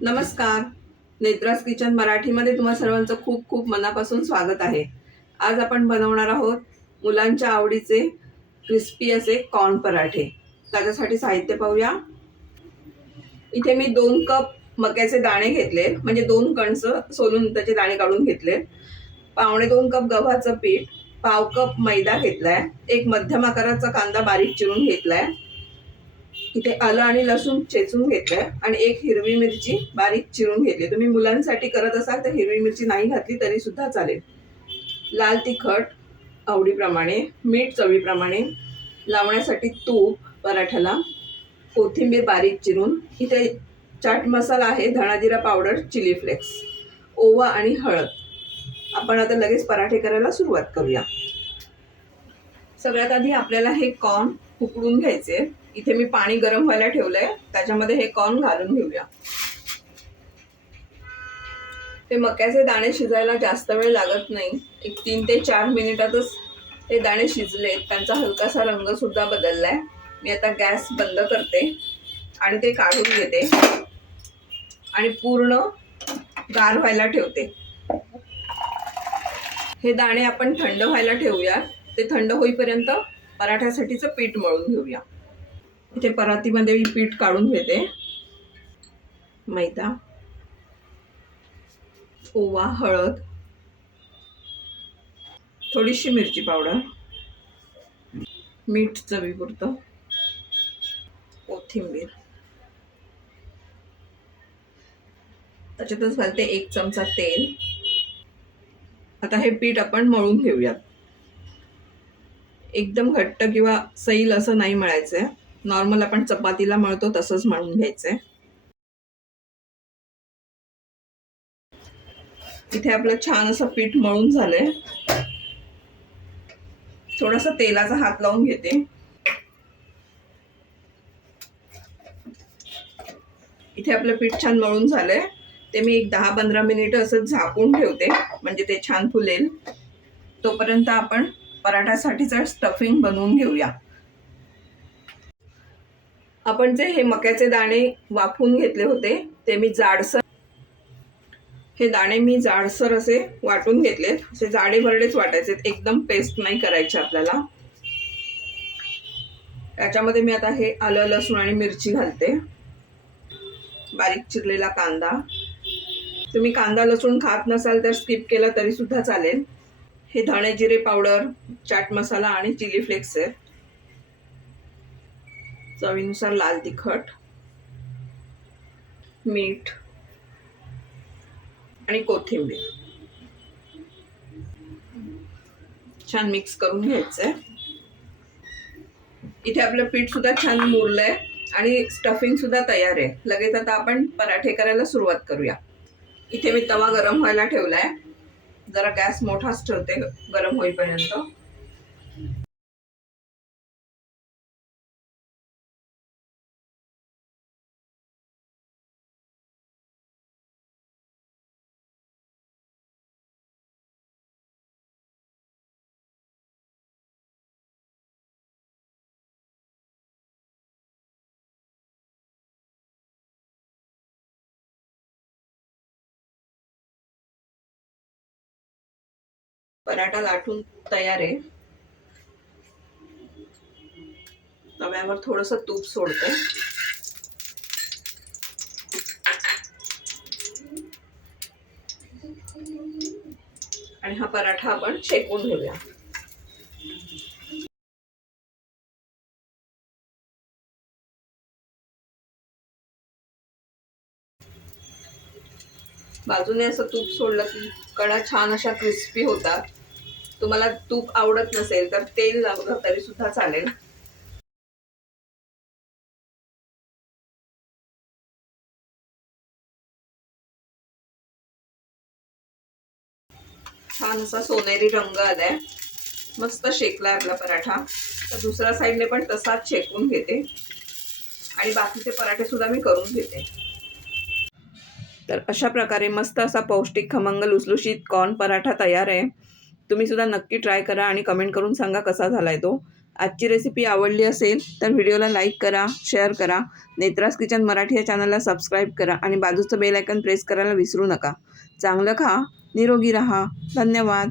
नमस्कार. नेत्रास किचन मराठीमध्ये तुम्हा सर्वांचं खूप खूप मनापासून स्वागत आहे. आज आपण बनवणार आहोत मुलांच्या आवडीचे क्रिस्पी असे कॉर्न पराठे. त्याच्यासाठी साहित्य पाहूया. इथे मी दोन कप मक्याचे दाणे घेतले म्हणजे दोन कणस सोलून त्याचे दाणे काढून घेतले पावणे दोन कप गव्हाचं पीठ पाव कप मैदा घेतलाय. एक मध्यम आकाराचा कांदा बारीक चिरून घेतलाय. इथे आलं आणि लसूण चेचून घेतलंय आणि एक हिरवी मिरची बारीक चिरून घेतली. तुम्ही मुलांसाठी करत असाल तर हिरवी मिरची नाही घातली तरी सुद्धा चालेल. लाल तिखट आवडीप्रमाणे मीठ चवीप्रमाणे लावण्यासाठी तूप पराठ्याला कोथिंबीर बारीक चिरून. इथे चाट मसाला आहे धणाजिरा पावडर चिली फ्लेक्स ओवा आणि हळद. आपण आता लगेच पराठे करायला सुरुवात करूया. सगळ्यात आधी आपल्याला हे कॉर्न उकडून घ्यायचे. इथे मी पाणी गरम व्हायला ठेवलंय. त्याच्यामध्ये हे कॉर्न घालून घेऊया. ते मक्याचे दाणे शिजायला जास्त वेळ लागत नाही. एक तीन ते चार मिनिटातच ते दाणे शिजले. त्यांचा हलकासा रंग सुद्धा बदललाय. मी आता गॅस बंद करते आणि ते काढून घेते. आणि पूर्ण गार व्हायला ठेवते. हे दाणे आपण थंड व्हायला ठेवूया ते थंड होईपर्यंत पराठ्यासाठीचं पीठ मळून घेऊया. इथे परातीमध्ये मी पीठ काढून घेते. मैदा ओवा हळद थोडीशी मिरची पावडर मीठ चवीपुरतं कोथिंबीर. त्याच्यातच घालते एक चमचा तेल. आता हे पीठ आपण मळून घेऊयात. एकदम घट्ट किंवा सैल असं नाही मळायचंय. नॉर्मल आपण चपातीला मळतो तसंच मळून घ्यायचंय. इथे आपलं छान असं पीठ मळून झालंय. थोडासा तेलाचा हात लावून घेते. इथे आपलं पीठ छान मळून झालंय. ते मी एक दहा पंधरा मिनिट असं झाकून ठेवते म्हणजे ते छान फुलेल. तोपर्यंत आपण पराठासाठीचं स्टफिंग बनवून घेऊया. आपण जे हे मक्याचे दाणे वाफवून घेतले होते ते मी जाडसर हे दाणे मी जाडसर असे वाटून घेतले असे जाडे भरडेच वाटायचे एकदम पेस्ट नाही करायचे आपल्याला. त्याच्यामध्ये मी आता हे आलं लसूण आणि मिरची घालते. बारीक चिरलेला कांदा. तुम्ही कांदा लसूण खात नसाल तर स्किप केलं तरी सुद्धा चालेल. हे धणे जिरे पावडर चाट मसाला आणि चिली फ्लेक्स आहे. चवीनुसार लाल तिखट मीठ आणि कोथिंबीर. छान मिक्स करून घ्यायचंय. इथे आपलं पीठ सुद्धा छान मुरलंय आणि स्टफिंग सुद्धा तयार आहे. लगेच आता आपण पराठे करायला सुरुवात करूया. इथे मी तवा गरम व्हायला ठेवलाय. जरा गॅस मोठाच ठेवते गरम होईपर्यंत. पराठा लाटून तयार आहे. तव्यावर थोडस तूप सोडते. आणि हा पराठा आपण शेकून घेऊया. बाजूने असं तूप सोडलं की कडा छान अशा क्रिस्पी होतात. तुम्हाला तूप आवडत नसेल तर तेल लावलं तरी सुद्धा चालेल. छान असा सोनेरी रंग आलाय. मस्त शेकला आपला पराठा. तर दुसऱ्या साईडने पण तसाच शेकून घेते. आणि बाकीचे पराठे सुद्धा मी करून घेते. तर अशा प्रकारे मस्त असा पौष्टिक खमंग लुसलुशीत कॉर्न पराठा तयार आहे. तुम्ही सुद्धा नक्की ट्राय करा आणि कमेंट करून सांगा कसा झालाय तो. आजची रेसिपी आवडली असेल तर व्हिडिओला लाईक करा शेअर करा. नेत्रास किचन मराठी या चॅनलला सबस्क्राईब करा आणि बाजूचं बेल आयकन प्रेस करायला विसरू नका. चांगलं खा निरोगी रहा. धन्यवाद.